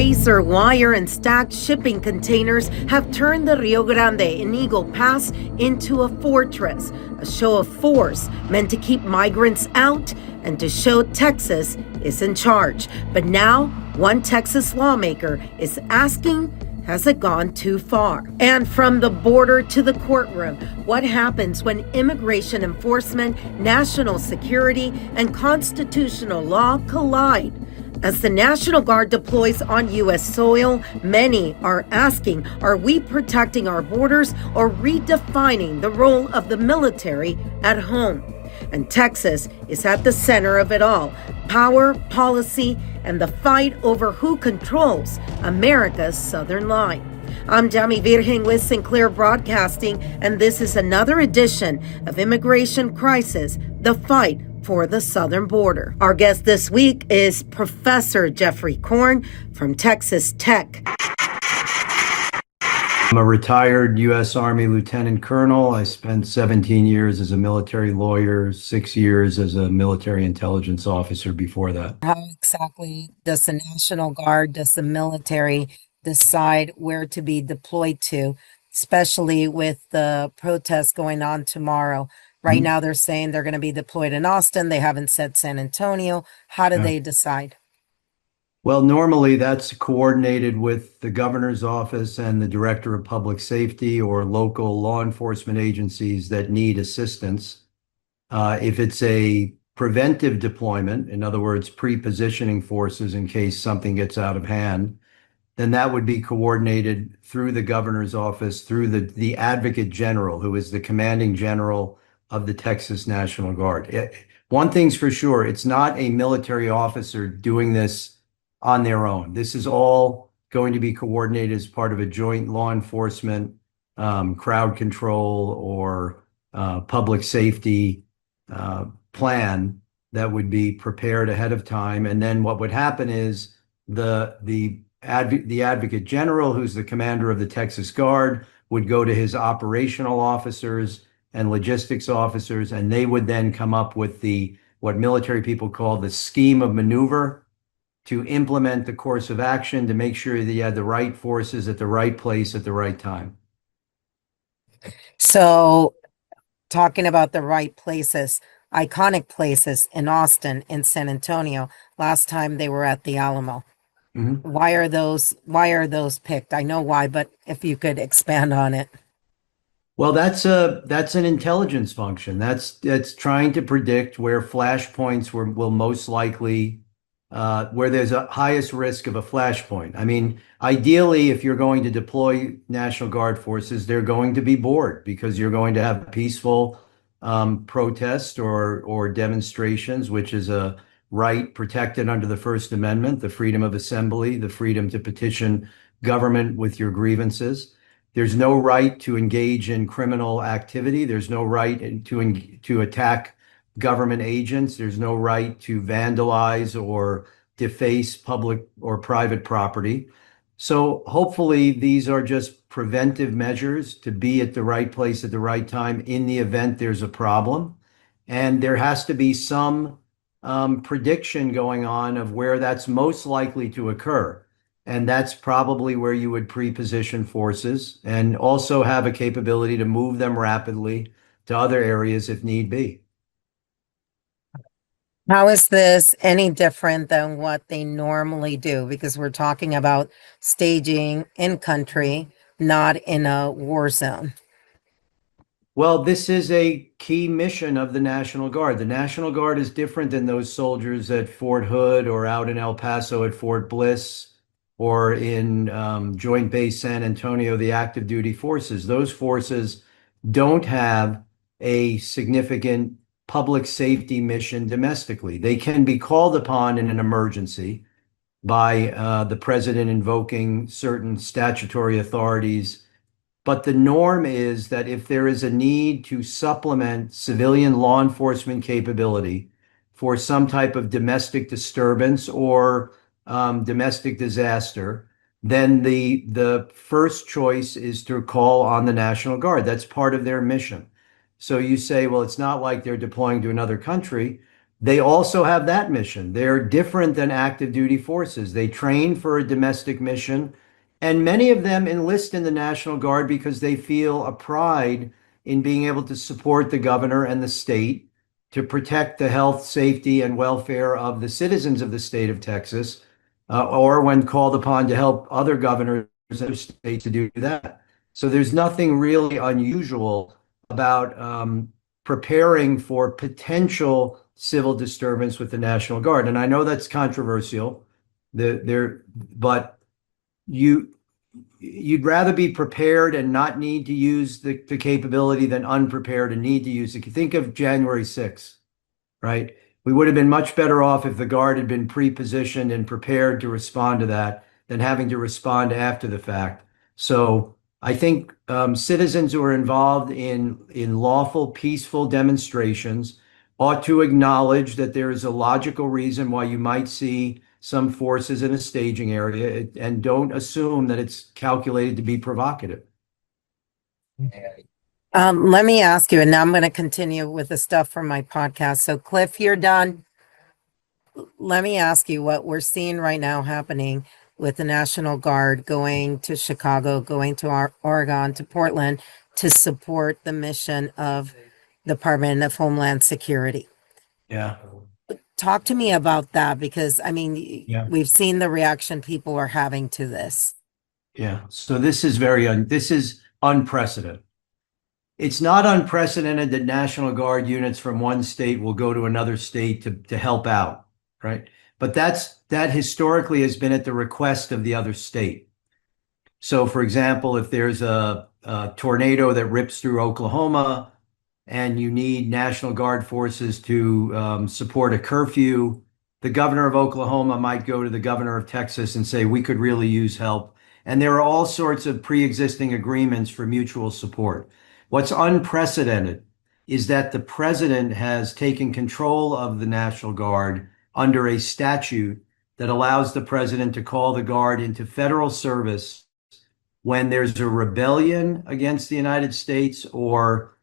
razor wire and stacked shipping containers have turned the Rio Grande in Eagle Pass into a fortress, a show of force meant to keep migrants out and to show Texas is in charge. But now, one Texas lawmaker is asking, has it gone too far? And from the border to the courtroom, what happens when immigration enforcement, national security, and constitutional law collide? As the National Guard deploys on U.S. soil, many are asking, are we protecting our borders or redefining the role of the military at home? And Texas is at the center of it all: power, policy, and the fight over who controls America's southern line. I'm Yami Virgin with Sinclair Broadcasting, and this is another edition of Immigration Crisis, the fight for the southern border. Our guest this week is Professor Jeffrey Korn from Texas Tech. I'm a retired U.S. Army Lieutenant Colonel. I spent 17 years as a military lawyer, 6 years as a military intelligence officer before that. How exactly does the National Guard, does the military decide where to be deployed to, especially with the protests going on tomorrow? Right now, they're saying they're going to be deployed in Austin. They haven't said San Antonio. How do they decide? Well, normally that's coordinated with the governor's office and the director of public safety or local law enforcement agencies that need assistance. If it's a preventive deployment, in other words, pre-positioning forces in case something gets out of hand, then that would be coordinated through the governor's office, through the advocate general, who is the commanding general of the Texas National Guard. One thing's for sure, it's not a military officer doing this on their own. This is all going to be coordinated as part of a joint law enforcement, crowd control, or public safety plan that would be prepared ahead of time. And then what would happen is the advocate general, who's the commander of the Texas Guard, would go to his operational officers and logistics officers, and they would then come up with what military people call the scheme of maneuver to implement the course of action to make sure that you had the right forces at the right place at the right time. So, talking about the right places, iconic places in Austin, in San Antonio, last time they were at the Alamo. Why are those picked? I know why, but if you could expand on it. Well, that's an intelligence function. That's trying to predict where flashpoints will most likely, where there's a highest risk of a flashpoint. I mean, ideally, if you're going to deploy National Guard forces, they're going to be bored because you're going to have peaceful protest or demonstrations, which is a right protected under the First Amendment, the freedom of assembly, the freedom to petition government with your grievances. There's no right to engage in criminal activity. There's no right to attack government agents. There's no right to vandalize or deface public or private property. So hopefully these are just preventive measures to be at the right place at the right time in the event there's a problem. And there has to be some prediction going on of where that's most likely to occur. And that's probably where you would pre-position forces and also have a capability to move them rapidly to other areas if need be. How is this any different than what they normally do? Because we're talking about staging in country, not in a war zone. Well, this is a key mission of the National Guard. The National Guard is different than those soldiers at Fort Hood or out in El Paso at Fort Bliss or in Joint Base San Antonio, the active duty forces. Those forces don't have a significant public safety mission domestically. They can be called upon in an emergency by the president invoking certain statutory authorities. But the norm is that if there is a need to supplement civilian law enforcement capability for some type of domestic disturbance or domestic disaster, then the first choice is to call on the National Guard. That's part of their mission. So you say, well, it's not like they're deploying to another country. they also have that mission. They're different than active duty forces. They train for a domestic mission, and many of them enlist in the National Guard because they feel a pride in being able to support the governor and the state to protect the health, safety, and welfare of the citizens of the state of Texas, or when called upon to help other governors in other states to do that. So there's nothing really unusual about preparing for potential civil disturbance with the National Guard. And I know that's controversial. But you you'd rather be prepared and not need to use the capability than unprepared and need to use it. Think of January 6th, right? We would have been much better off if the Guard had been pre-positioned and prepared to respond to that than having to respond after the fact. So I think citizens who are involved in lawful, peaceful demonstrations ought to acknowledge that there is a logical reason why you might see some forces in a staging area, and don't assume that it's calculated to be provocative. Let me ask you, and now I'm going to continue with the stuff from my podcast. So, Cliff, you're done. Let me ask you what we're seeing right now happening with the National Guard going to Chicago, going to Oregon, to Portland to support the mission of the Department of Homeland Security. Yeah. Talk to me about that, because I mean, Yeah. we've seen the reaction people are having to this. Yeah. So this is this is unprecedented. It's not unprecedented that National Guard units from one state will go to another state to help out, right? But that historically has been at the request of the other state. So, for example, if there's a tornado that rips through Oklahoma and you need National Guard forces to support a curfew, the governor of Oklahoma might go to the governor of Texas and say, we could really use help. And there are all sorts of pre-existing agreements for mutual support. What's unprecedented is that the president has taken control of the National Guard under a statute that allows the president to call the Guard into federal service when there's a rebellion against the United States, or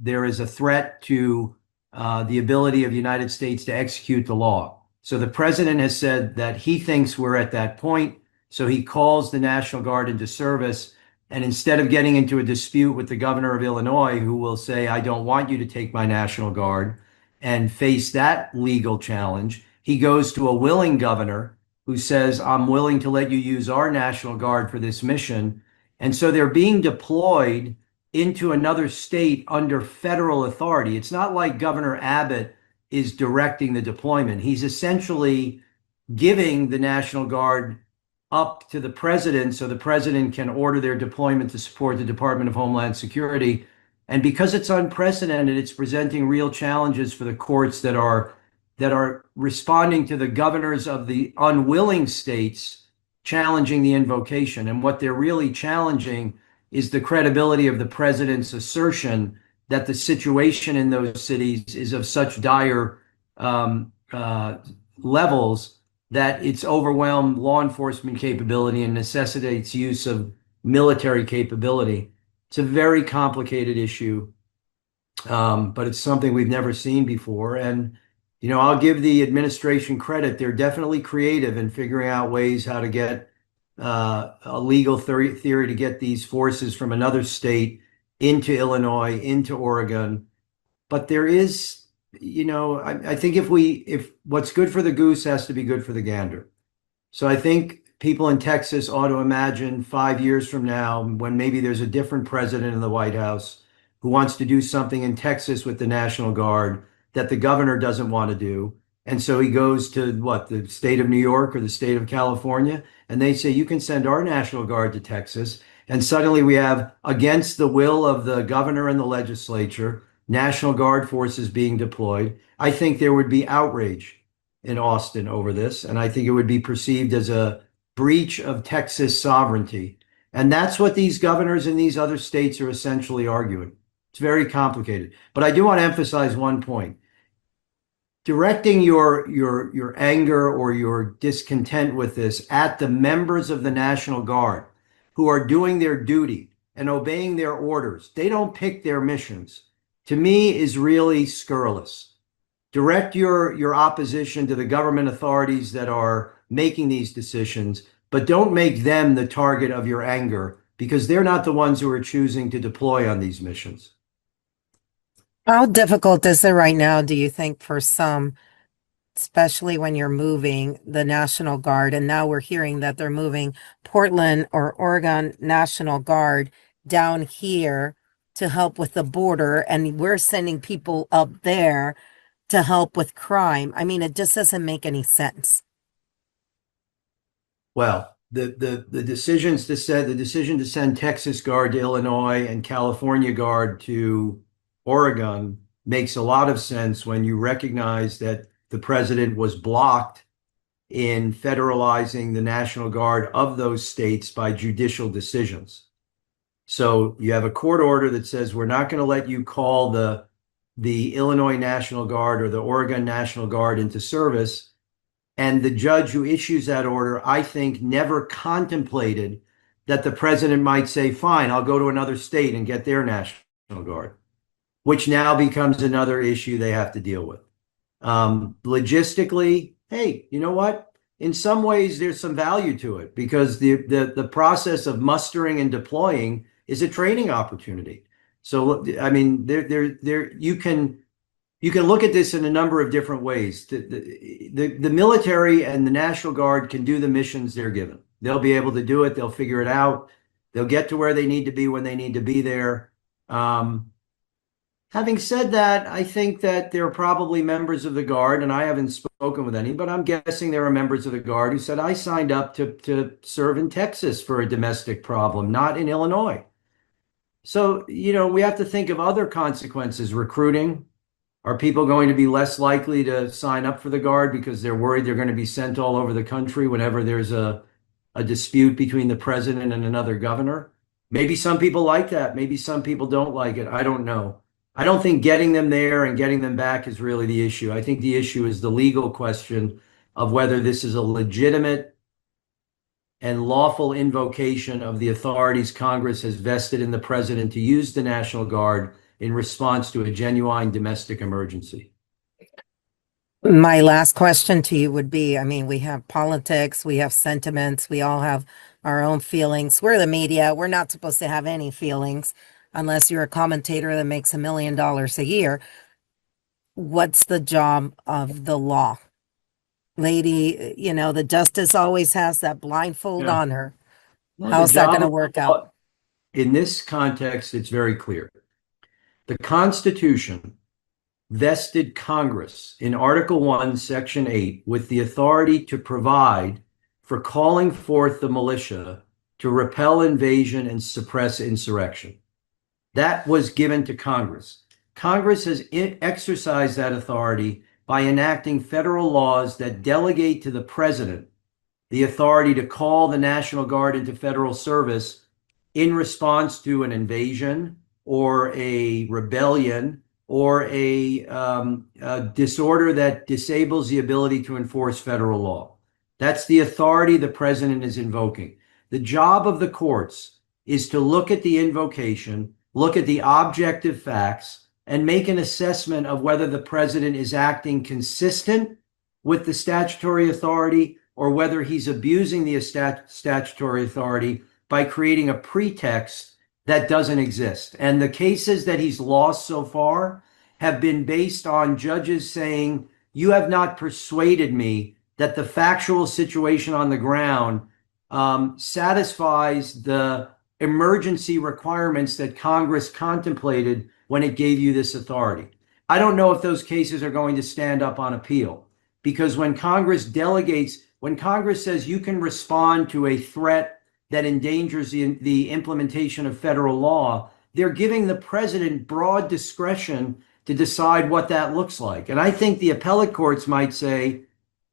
there is a threat to the ability of the United States to execute the law. So the president has said that he thinks we're at that point. So he calls the National Guard into service. And instead of getting into a dispute with the governor of Illinois, who will say, I don't want you to take my National Guard, and face that legal challenge, he goes to a willing governor who says, I'm willing to let you use our National Guard for this mission. And so they're being deployed into another state under federal authority. It's not like Governor Abbott is directing the deployment. He's essentially giving the National Guard up to the president so the president can order their deployment to support the Department of Homeland Security. And because it's unprecedented, it's presenting real challenges for the courts that are responding to the governors of the unwilling states challenging the invocation. And what they're really challenging is the credibility of the president's assertion that the situation in those cities is of such dire levels that it's overwhelmed law enforcement capability and necessitates use of military capability. It's a very complicated issue, but it's something we've never seen before. And I'll give the administration credit. They're definitely creative in figuring out ways how to get a legal theory to get these forces from another state into Illinois, into Oregon. But there is, I think if what's good for the goose has to be good for the gander. So I think people in Texas ought to imagine 5 years from now, when maybe there's a different president in the White House who wants to do something in Texas with the National Guard that the governor doesn't want to do. And so he goes to the state of New York or the state of California, and they say, you can send our National Guard to Texas. And suddenly we have, against the will of the governor and the legislature, National Guard forces being deployed. I think there would be outrage in Austin over this. And I think it would be perceived as a breach of Texas sovereignty. And that's what these governors in these other states are essentially arguing. It's very complicated. But I do want to emphasize one point. Directing your anger or your discontent with this at the members of the National Guard who are doing their duty and obeying their orders, they don't pick their missions, to me is really scurrilous. direct your opposition to the government authorities that are making these decisions, but don't make them the target of your anger because they're not the ones who are choosing to deploy on these missions. How difficult is it right now, do you think, for some, especially when you're moving the National Guard? And now we're hearing that they're moving Portland or Oregon National Guard down here to help with the border, and we're sending people up there to help with crime. I mean, it just doesn't make any sense. Well, the decisions to send the decision to send Texas Guard to Illinois and California Guard to Oregon makes a lot of sense when you recognize that the president was blocked in federalizing the National Guard of those states by judicial decisions. So you have a court order that says we're not going to let you call the Illinois National Guard or the Oregon National Guard into service. And the judge who issues that order, I think, never contemplated that the president might say, fine, I'll go to another state and get their National Guard, which now becomes another issue they have to deal with. Logistically, hey, you know what? In some ways, there's some value to it because the process of mustering and deploying is a training opportunity. So, I mean, you can look at this in a number of different ways. The military and the National Guard can do the missions they're given. They'll be able to do it. They'll figure it out. They'll get to where they need to be when they need to be there. Having said that, I think that there are probably members of the Guard, and I haven't spoken with any, but I'm guessing there are members of the Guard who said, I signed up to serve in Texas for a domestic problem, not in Illinois. So, we have to think of other consequences. Recruiting. Are people going to be less likely to sign up for the Guard because they're worried they're going to be sent all over the country whenever there's a dispute between the president and another governor? Maybe some people like that. Maybe some people don't like it. I don't know. I don't think getting them there and getting them back is really the issue. I think the issue is the legal question of whether this is a legitimate and lawful invocation of the authorities Congress has vested in the president to use the National Guard in response to a genuine domestic emergency. My last question to you would be, I mean, we have politics, we have sentiments, we all have our own feelings. We're the media. We're not supposed to have any feelings unless you're a commentator that makes $1 million a year. What's the job of the law? Lady, the justice always has that blindfold on her. Well, how's that going to work out? In this context, it's very clear. The Constitution vested Congress in Article 1, Section 8 with the authority to provide for calling forth the militia to repel invasion and suppress insurrection. That was given to Congress. Congress has exercised that authority by enacting federal laws that delegate to the president the authority to call the National Guard into federal service in response to an invasion or a rebellion or a disorder that disables the ability to enforce federal law. That's the authority the president is invoking. The job of the courts is to look at the invocation, look at the objective facts, and make an assessment of whether the president is acting consistent with the statutory authority or whether he's abusing the statutory authority by creating a pretext that doesn't exist. And the cases that he's lost so far have been based on judges saying, you have not persuaded me that the factual situation on the ground satisfies the emergency requirements that Congress contemplated when it gave you this authority. I don't know if those cases are going to stand up on appeal, because when Congress delegates, when Congress says you can respond to a threat that endangers the implementation of federal law, they're giving the president broad discretion to decide what that looks like. And I think the appellate courts might say,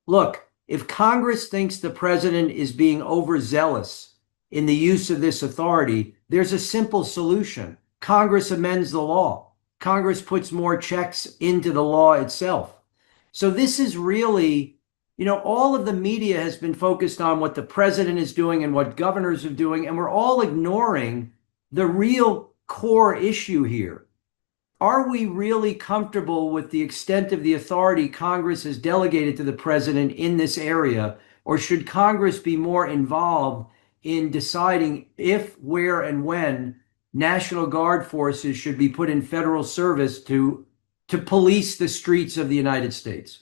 look, if Congress thinks the president is being overzealous in the use of this authority, there's a simple solution. Congress amends the law. Congress puts more checks into the law itself. So this is really, all of the media has been focused on what the president is doing and what governors are doing, and we're all ignoring the real core issue here. are we really comfortable with the extent of the authority Congress has delegated to the president in this area? Or should Congress be more involved in deciding if, where, and when National Guard forces should be put in federal service to police the streets of the United States?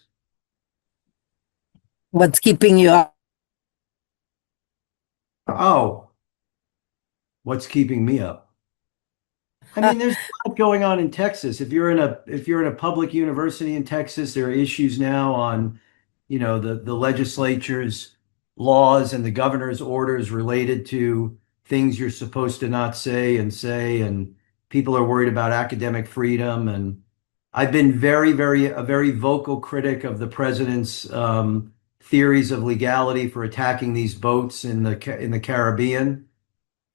What's keeping you up? Oh, what's keeping me up? I mean, there's a lot going on in Texas. If you're in a public university in Texas, there are issues now on, the legislature's laws and the governor's orders related to things you're supposed to not say, and people are worried about academic freedom. And I've been a very vocal critic of the president's theories of legality for attacking these boats in the Caribbean,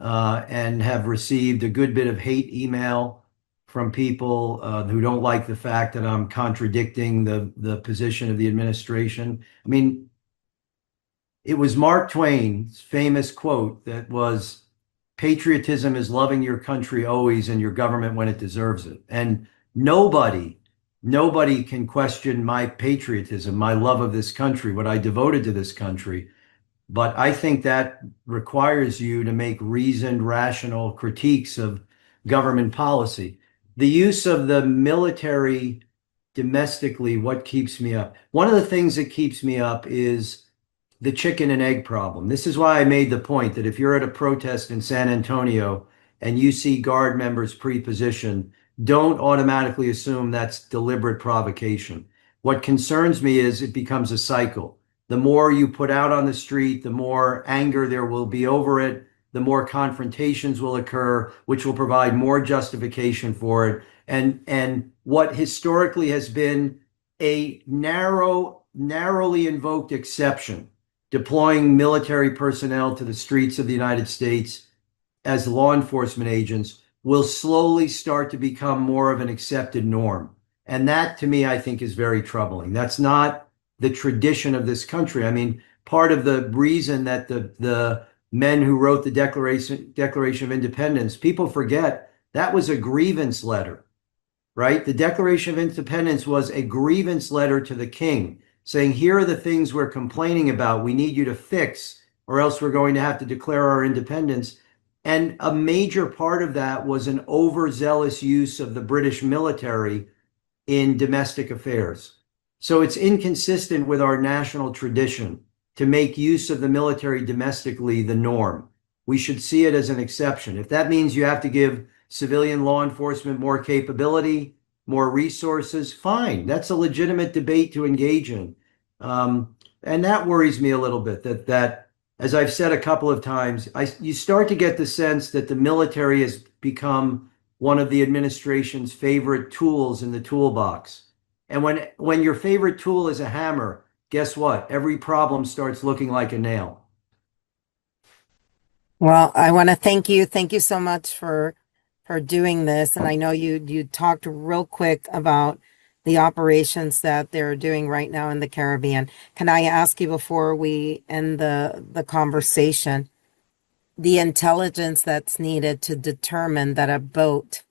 and have received a good bit of hate email from people who don't like the fact that I'm contradicting the position of the administration. I mean, it was Mark Twain's famous quote that was, patriotism is loving your country always and your government when it deserves it. And nobody can question my patriotism, my love of this country, what I devoted to this country. But I think that requires you to make reasoned, rational critiques of government policy. The use of the military domestically, what keeps me up? One of the things that keeps me up is the chicken and egg problem. This is why I made the point that if you're at a protest in San Antonio and you see guard members pre-positioned, don't automatically assume that's deliberate provocation. What concerns me is it becomes a cycle. The more you put out on the street, the more anger there will be over it, the more confrontations will occur, which will provide more justification for it. And what historically has been a narrowly invoked exception, deploying military personnel to the streets of the United States as law enforcement agents, will slowly start to become more of an accepted norm. And that, to me, I think is very troubling. That's not the tradition of this country. I mean, part of the reason that the men who wrote the Declaration of Independence, people forget that was a grievance letter, right? The Declaration of Independence was a grievance letter to the king saying, here are the things we're complaining about. We need you to fix, or else we're going to have to declare our independence. And a major part of that was an overzealous use of the British military in domestic affairs. So it's inconsistent with our national tradition to make use of the military domestically the norm. We should see it as an exception. If that means you have to give civilian law enforcement more capability, more resources, fine. That's a legitimate debate to engage in. And that worries me a little bit, that as I've said a couple of times, you start to get the sense that the military has become one of the administration's favorite tools in the toolbox. And when your favorite tool is a hammer, guess what? Every problem starts looking like a nail. Well, I want to thank you. Thank you so much for doing this. And I know you talked real quick about the operations that they're doing right now in the Caribbean. Can I ask you before we end the conversation, the intelligence that's needed to determine that a boat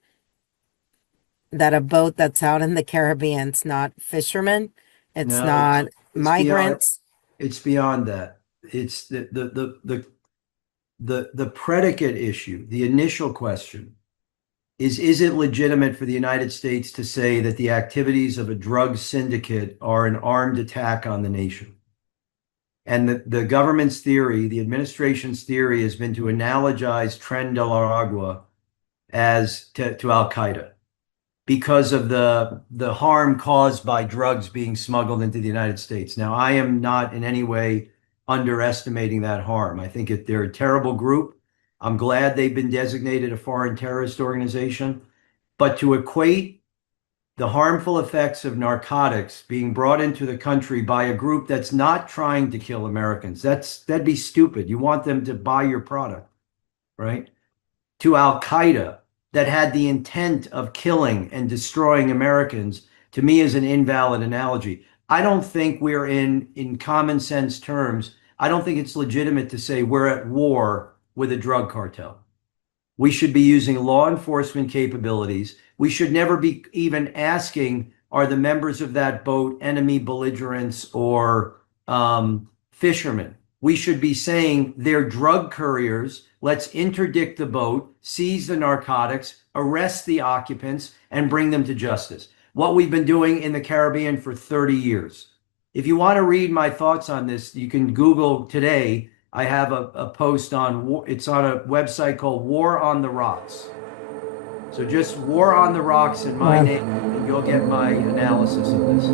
that's out in the Caribbean, it's not fishermen, it's No, it's not it's beyond migrants. it's beyond that. It's the predicate issue, the initial question is it legitimate for the United States to say that the activities of a drug syndicate are an armed attack on the nation? And the government's theory, the administration's theory has been to analogize Tren de la Agua as to Al Qaeda because of the harm caused by drugs being smuggled into the United States. Now, I am not in any way underestimating that harm. I think they're a terrible group. I'm glad they've been designated a foreign terrorist organization. But to equate the harmful effects of narcotics being brought into the country by a group that's not trying to kill Americans, that'd be stupid. You want them to buy your product, right? To Al Qaeda that had the intent of killing and destroying Americans, to me is an invalid analogy. I don't think we're in common sense terms. I don't think it's legitimate to say we're at war with a drug cartel. We should be using law enforcement capabilities. We should never be even asking, are the members of that boat enemy belligerents or fishermen? We should be saying they're drug couriers. Let's interdict the boat, seize the narcotics, arrest the occupants, and bring them to justice. What we've been doing in the Caribbean for 30 years. If you want to read my thoughts on this, you can Google today. I have a post on, it's on a website called War on the Rocks. So just War on the Rocks in my name, and you'll get my analysis of this.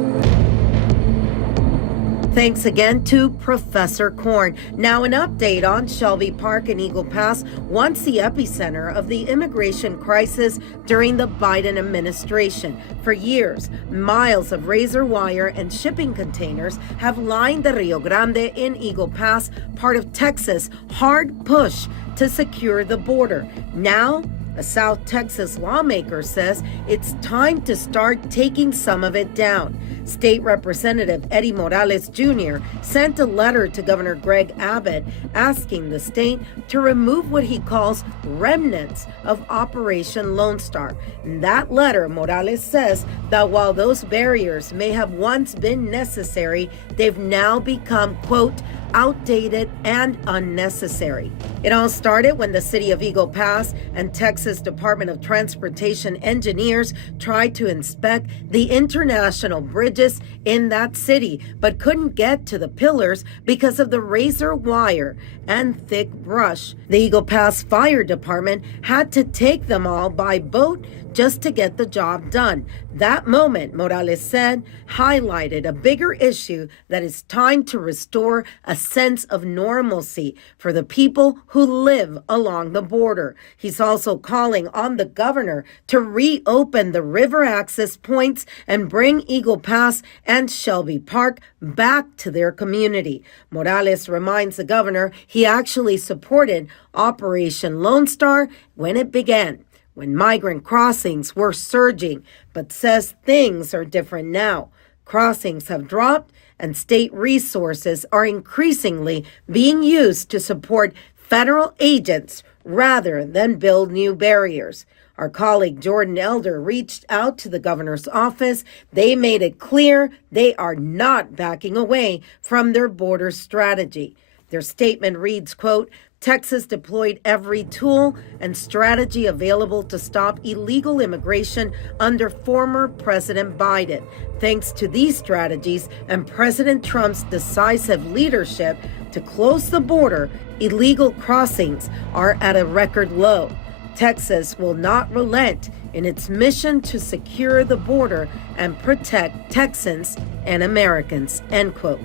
Thanks again to Professor Korn. Now an update on Shelby Park and Eagle Pass, once the epicenter of the immigration crisis during the Biden administration. For years, miles of razor wire and shipping containers have lined the Rio Grande in Eagle Pass, part of Texas' hard push to secure the border. Now, a South Texas lawmaker says it's time to start taking some of it down. State Representative Eddie Morales Jr. sent a letter to Governor Greg Abbott asking the state to remove what he calls remnants of Operation Lone Star. In that letter, Morales says that while those barriers may have once been necessary, they've now become, quote, outdated and unnecessary. It all started when the city of Eagle Pass and Texas Department of Transportation engineers tried to inspect the international bridges in that city, but couldn't get to the pillars because of the razor wire and thick brush. The Eagle Pass Fire Department had to take them all by boat just to get the job done. That moment, Morales said, highlighted a bigger issue that it's time to restore a sense of normalcy for the people who live along the border. He's also calling on the governor to reopen the river access points and bring Eagle Pass and Shelby Park back to their community. Morales reminds the governor he actually supported Operation Lone Star when it began, when migrant crossings were surging, but says things are different now. Crossings have dropped, and state resources are increasingly being used to support federal agents rather than build new barriers. Our colleague Jordan Elder reached out to the governor's office. They made it clear they are not backing away from their border strategy. Their statement reads, quote, Texas deployed every tool and strategy available to stop illegal immigration under former President Biden. Thanks to these strategies and President Trump's decisive leadership to close the border, illegal crossings are at a record low. Texas will not relent in its mission to secure the border and protect Texans and Americans, end quote.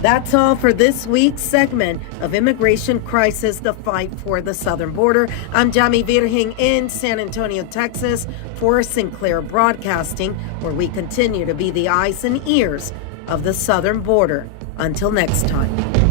That's all for this week's segment of Immigration Crisis, the Fight for the Southern Border. I'm Yami Virgin in San Antonio, Texas, for Sinclair Broadcasting, where we continue to be the eyes and ears of the southern border. Until next time.